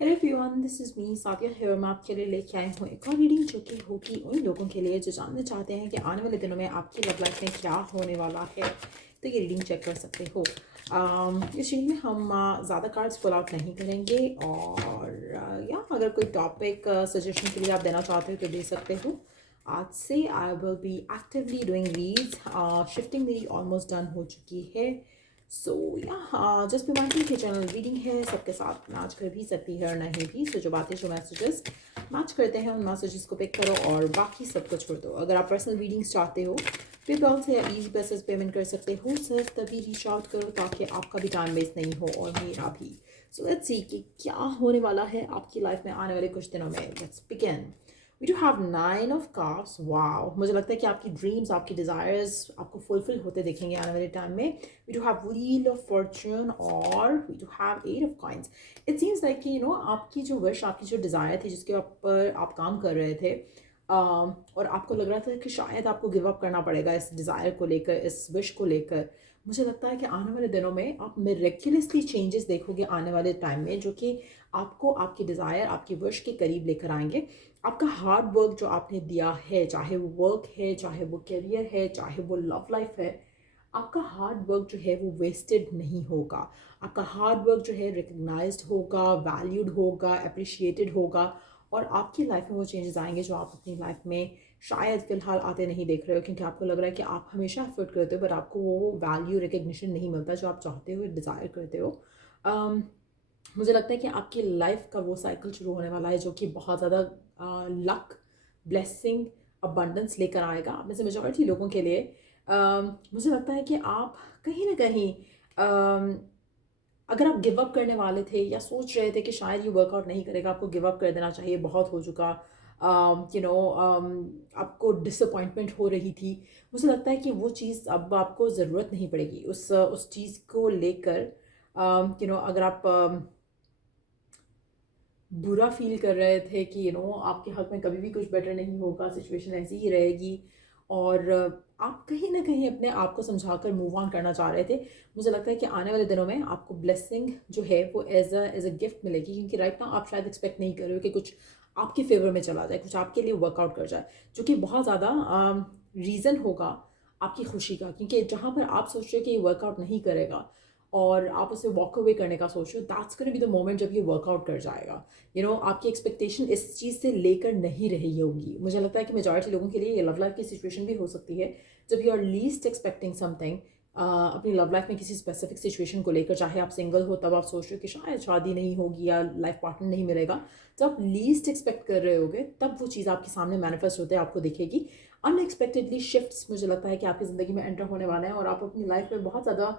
Hello everyone, this is me Sadiya here. मैं आपके लिए लेके आई हूँ एक और रीडिंग जो कि होगी उन लोगों के लिए जो जानना चाहते हैं कि आने वाले दिनों में आपकी लव लाइफ में क्या होने वाला है। तो ये रीडिंग चेक कर सकते हो। इस रीडिंग में हम ज़्यादा कार्ड्स पुल आउट नहीं करेंगे और या अगर कोई टॉपिक सजेशन के लिए आप देना चाहते हो तो दे सकते हो। आज से I will be actively doing reads. Shifting मेरी ऑलमोस्ट डन हो चुकी है। सो या जस्ट रिमाइंडिंग कि चैनल रीडिंग है, सबके साथ मैच कर भी सकती है और नहीं भी। सो जो बातें जो मैसेजेस मैच करते हैं उन मैसेजेस को पिक करो और बाकी सबको छोड़ दो। अगर आप पर्सनल रीडिंग्स चाहते हो पेपैल से या ईजी पैसेज पेमेंट कर सकते हो। सिर्फ तभी रीच आउट करो ताकि आपका भी टाइम वेस्ट नहीं हो और मेरा भी। सो लेट्स सी कि क्या होने वाला है आपकी लाइफ में आने वाले कुछ दिनों में। Let's begin. We do have Nine of Cups. Wow. मुझे लगता है कि आपकी ड्रीम्स, आपकी डिज़ायर्स आपको फुलफिल होते दिखेंगे आने वाले टाइम में। We do have Wheel of Fortune और we do have Eight of Coins. It seems like कि आपकी जो विश, आपकी जो डिज़ायर थी जिसके ऊपर आप काम कर रहे थे, और आपको लग रहा था कि शायद आपको गिव अप करना पड़ेगा इस डिज़ायर को लेकर, इस विश को लेकर। मुझे लगता है कि आने वाले दिनों में आप मिरेक्युलसली चेंजेस देखोगे आने वाले टाइम में, जो कि आपको आपकी डिज़ायर, आपकी विश के करीब लेकर आएंगे। आपका हार्ड वर्क जो आपने दिया है, चाहे वो वर्क है, चाहे वो करियर है, चाहे वो लव लाइफ है, आपका हार्ड वर्क जो है वो वेस्टेड नहीं होगा। आपका हार्ड वर्क जो है रिकग्नाइज्ड होगा, वैल्यूड होगा, अप्रिशिएटेड होगा और आपकी लाइफ में वो चेंजेस आएंगे जो आप अपनी लाइफ में शायद फ़िलहाल आते नहीं देख रहे हो, क्योंकि आपको लग रहा है कि आप हमेशा एफर्ट करते हो बट आपको वो वैल्यू रिकग्निशन नहीं मिलता जो आप चाहते हो, डिज़ायर करते हो। um, मुझे लगता है कि आपकी लाइफ का वो साइकिल शुरू होने वाला है जो कि बहुत ज़्यादा लक, ब्लेसिंग, अबंडेंस लेकर आएगा आप में से मेजॉरिटी लोगों के लिए। मुझे लगता है कि आप कहीं ना कहीं अगर आप गिव अप करने वाले थे या सोच रहे थे कि शायद ये वर्कआउट नहीं करेगा, आपको गिव अप कर देना चाहिए, बहुत हो चुका, आपको डिसअपॉइंटमेंट हो रही थी, मुझे लगता है कि वो चीज़ अब आपको ज़रूरत नहीं पड़ेगी उस चीज़ को लेकर। अगर आप बुरा फील कर रहे थे कि आपके हक में कभी भी कुछ बेटर नहीं होगा, सिचुएशन ऐसी ही रहेगी और आप कहीं ना कहीं अपने आप को समझाकर मूव ऑन करना चाह रहे थे, मुझे लगता है कि आने वाले दिनों में आपको ब्लेसिंग जो है वो एज अ गिफ्ट मिलेगी। क्योंकि राइट नाउ आप शायद एक्सपेक्ट नहीं कर रहे हो कि कुछ आपके फेवर में चला जाए, कुछ आपके लिए वर्कआउट कर जाए, जो कि बहुत ज़्यादा रीज़न होगा आपकी खुशी का। क्योंकि जहाँ पर आप सोच रहे हो कि ये वर्कआउट नहीं करेगा और आप उसे वॉक अवे करने का सोच रहे हो, that's gonna be the moment जब ये वर्कआउट कर जाएगा। आपकी एक्सपेक्टेशन इस चीज़ से लेकर नहीं रही होगी। मुझे लगता है कि मेजॉरिटी लोगों के लिए ये लव लाइफ की सिचुएशन भी हो सकती है जब you are least expecting something अपनी लव लाइफ में किसी स्पेसिफिक सिचुएशन को लेकर। चाहे आप सिंगल हो तब आप सोच रहे हो कि शायद शादी नहीं होगी या लाइफ पार्टनर नहीं मिलेगा, जब आप लीस्ट एक्सपेक्ट कर रहे होगे तब वो चीज़ आपके सामने मैनिफेस्ट होते हैं, आपको दिखेगी। अनएक्सपेक्टेडली शिफ्ट्स मुझे लगता है कि आपकी ज़िंदगी में एंटर होने वाले हैं और आप अपनी लाइफ में बहुत ज़्यादा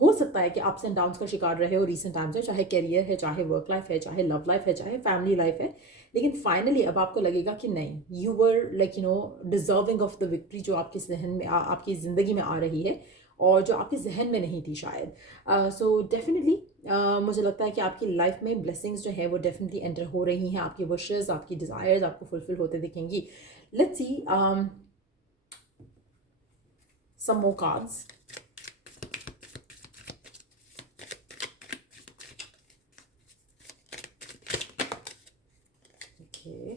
हो सकता है कि अप्स एंड डाउन्स का शिकार रहे हो रिसेंट टाइम्स में, चाहे करियर है, चाहे वर्क लाइफ है, चाहे लव लाइफ है, चाहे फैमिली लाइफ है। लेकिन फाइनली अब आपको लगेगा कि नहीं, you were like deserving of the victory जो आपके जहन में आपकी ज़िंदगी में आ रही है और जो आपके जहन में नहीं थी शायद। सो डेफिनेटली मुझे लगता है कि आपकी लाइफ में ब्लेसिंग्स जो है वो डेफिनेटली एंटर हो रही हैं। आपकी विशेज़, आपकी डिज़ायर्स आपको फुलफिल होते दिखेंगी। Let's see some more cards. Okay,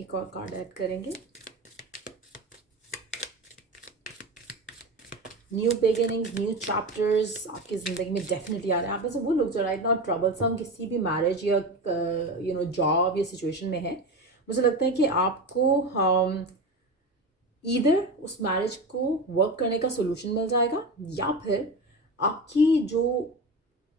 एक और कार्ड ऐड करेंगे। न्यू बिगिनिंग्स, न्यू चैप्टर्स आपकी ज़िंदगी में डेफिनेटली आ रहे हैं। आप में से वो लोग जो राइट नाउ ट्रबलसम किसी भी मैरिज या जॉब या सिचुएशन में है, मुझे लगता है कि आपको ईदर उस मैरिज को वर्क करने का सोल्यूशन मिल जाएगा या फिर आपकी जो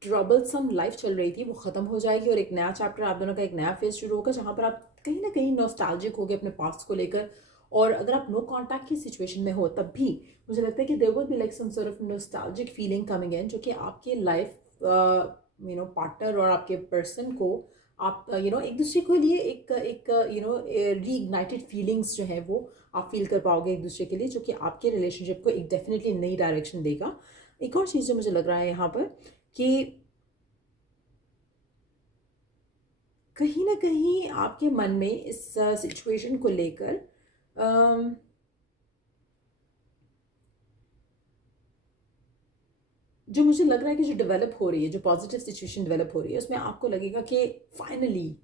ट्रबलसम लाइफ चल रही थी वो ख़त्म हो जाएगी और एक नया चैप्टर, आप दोनों का एक नया फेज शुरू होगा जहाँ पर आप कहीं ना कहीं नॉस्टैल्जिक हो गए अपने पास्ट को लेकर। और अगर आप नो कांटेक्ट की सिचुएशन में हो तब भी मुझे लगता है कि there will be like some sort of nostalgic feeling coming in, जो कि आपके लाइफ पार्टनर और आपके पर्सन को आप एक दूसरे के लिए एक एक रीइग्नाइटेड फीलिंग्स जो है वो आप फील कर पाओगे एक दूसरे के लिए, जो कि आपके रिलेशनशिप को एक डेफिनेटली नई डायरेक्शन देगा। एक और चीज़ जो मुझे लग रहा है यहाँ पर कि कहीं ना कहीं आपके मन में इस सिचुएशन को लेकर जो मुझे लग रहा है कि जो डेवलप हो रही है, जो पॉजिटिव सिचुएशन डेवलप हो रही है, उसमें आपको लगेगा कि फाइनली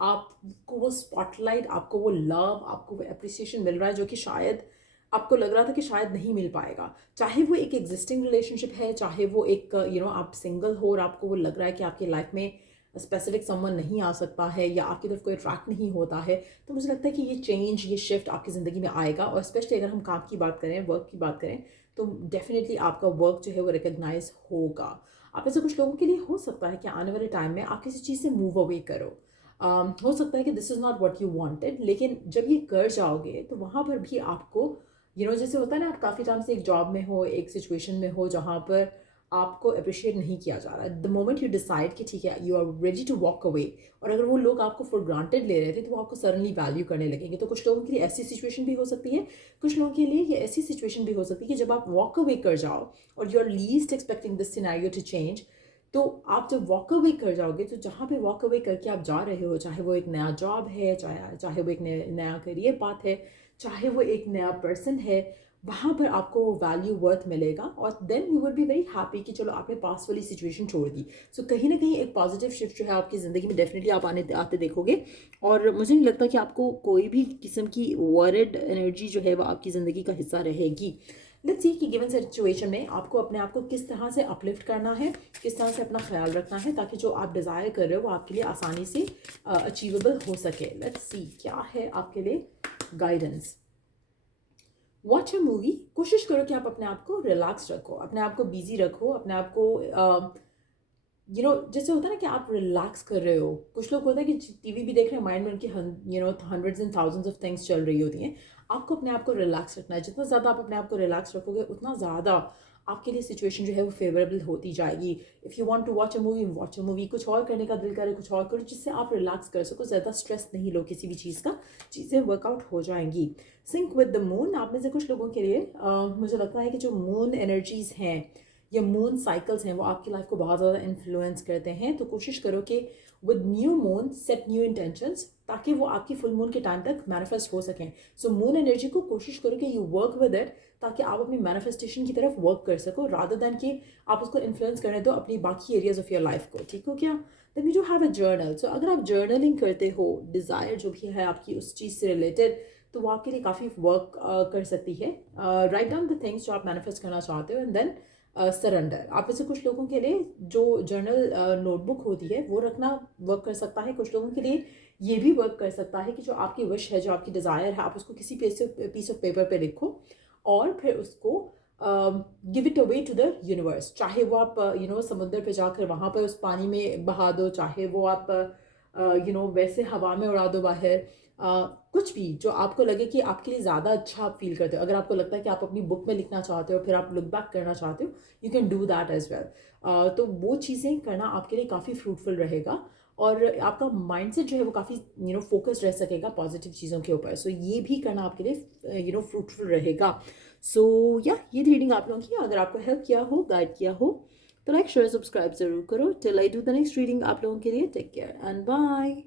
आपको वो स्पॉटलाइट, आपको वो लव, आपको वो अप्रिसिएशन मिल रहा है जो कि शायद आपको लग रहा था कि शायद नहीं मिल पाएगा। चाहे वो एक एग्जिस्टिंग रिलेशनशिप है, चाहे वो एक आप सिंगल हो और आपको वो लग रहा है कि आपकी लाइफ में स्पेसिफिक समवन नहीं आ सकता है या आपकी तरफ कोई अट्रैक्ट नहीं होता है, तो मुझे लगता है कि ये चेंज, ये शिफ्ट आपकी ज़िंदगी में आएगा। और स्पेशली अगर हम काम की बात करें, वर्क की बात करें, तो डेफिनेटली आपका वर्क जो है वो रिकग्नाइज होगा। आप ऐसे कुछ लोगों के लिए हो सकता है कि आने वाले टाइम में आप किसी चीज़ से मूव अवे करो। हो सकता है कि this is not what you wanted, लेकिन जब ये कर जाओगे तो वहाँ पर भी आपको जैसे होता है ना, आप काफ़ी टाइम से एक जॉब में हो, एक सिचुएशन में हो जहाँ पर आपको अप्रिशिएट नहीं किया जा रहा है। द मोमेंट यू डिसाइड कि ठीक है, you are ready to walk away, और अगर वो लोग आपको फॉर ग्रांटेड ले रहे थे तो वो आपको सडनली वैल्यू करने लगेंगे। तो कुछ लोगों के लिए ऐसी सिचुएशन भी हो सकती है, कुछ लोगों के लिए ये ऐसी सिचुएशन भी हो सकती है कि जब आप वॉक अवे कर जाओ और you are least expecting this scenario to change, तो आप जब वॉक अवे कर जाओगे, तो जहाँ पे वॉक अवे करके आप जा रहे हो, चाहे वो एक नया जॉब है, चाहे वो एक नया करियर पाथ है, चाहे वो एक नया पर्सन है, वहाँ पर आपको वैल्यू वर्थ मिलेगा और then you will be very happy कि चलो आपने पास वाली सिचुएशन छोड़ दी। सो कहीं ना कहीं एक पॉजिटिव शिफ्ट जो है आपकी ज़िंदगी में डेफिनेटली आप आते देखोगे। और मुझे नहीं लगता कि आपको कोई भी किस्म की वॉरेड एनर्जी जो है वो आपकी ज़िंदगी का हिस्सा रहेगी। लेट्स सी कि गिवन सिचुएशन में आपको अपने आप को किस तरह से अपलिफ्ट करना है, किस तरह से अपना ख्याल रखना है, ताकि जो आप डिज़ायर कर रहे हो वो आपके लिए आसानी से अचीवेबल हो सके। लेट्स सी क्या है आपके लिए गाइडेंस। Watch a movie. कोशिश करो कि आप अपने आप को रिलैक्स रखो, अपने आप को बिजी रखो, अपने आप को जैसे होता है ना कि आप रिलैक्स कर रहे हो। कुछ लोग होता है कि टीवी भी देख रहे हैं, माइंड में उनकी hundreds and thousands of things चल रही होती हैं। आपको अपने आप को रिलैक्स रखना है। जितना ज़्यादा आप अपने आप को रिलैक्स रखोगे, उतना ज़्यादा आपके लिए सिचुएशन जो है वो फेवरेबल होती जाएगी। If you want to watch a movie, कुछ और करने का दिल करे, कुछ और करो जिससे आप रिलैक्स कर सको। ज़्यादा स्ट्रेस नहीं लो किसी भी चीज़ का, चीज़ें वर्कआउट हो जाएंगी। Sync with the moon. आप में से कुछ लोगों के लिए मुझे लगता है कि जो मून एनर्जीज़ हैं या मून साइकिल्स हैं वो आपकी लाइफ को बहुत ज़्यादा इन्फ्लुएंस करते हैं। तो कोशिश करो कि with new moon set new intentions, ताकि वो आपकी फुल मून के टाइम तक मैनिफेस्ट हो सकें। सो मून एनर्जी को कोशिश करो कि यू वर्क विद इट, ताकि आप अपनी मैनिफेस्टेशन की तरफ वर्क कर सको, रादर दैन कि आप उसको इन्फ्लुएंस करने दो अपनी बाकी एरियाज ऑफ योर लाइफ को। ठीक हो क्या? Then you do have a journal. So अगर आप जर्नलिंग करते हो, डिज़ायर जो भी है आपकी उस चीज़ से रिलेटेड, तो वो आपके लिए काफ़ी वर्क कर सकती है। राइट डाउन द थिंग्स जो आप मैनिफेस्ट करना चाहते हो एंड देन सरेंडर। आप में से कुछ लोगों के लिए जो जर्नल नोटबुक होती है वो रखना वर्क कर सकता है। कुछ लोगों के लिए ये भी वर्क कर सकता है कि जो आपकी विश है, जो आपकी डिज़ायर है, आप उसको किसी पीस ऑफ पेपर पे लिखो और फिर उसको give it away to the universe. चाहे वो आप समुद्र पे जाकर वहाँ पर उस पानी में बहा दो, चाहे वो आप वैसे हवा में उड़ा दो बाहर, कुछ भी जो आपको लगे कि आपके लिए ज़्यादा अच्छा आप फील करते हो। अगर आपको लगता है कि आप अपनी बुक में लिखना चाहते हो, फिर आप लुक बैक करना चाहते हो, you can do that as well. तो वो चीज़ें करना आपके लिए काफ़ी फ्रूटफुल रहेगा और आपका माइंडसेट जो है वो काफ़ी फोकस्ड रह सकेगा पॉजिटिव चीज़ों के ऊपर। सो ये भी करना आपके लिए फ्रूटफुल रहेगा। सो ये रीडिंग आप लोगों की अगर आपको हेल्प किया हो, गाइड किया हो, तो लाइक शेयर सब्सक्राइब ज़रूर करो। Till I do the next reading आप लोगों के लिए टेक केयर एंड बाय।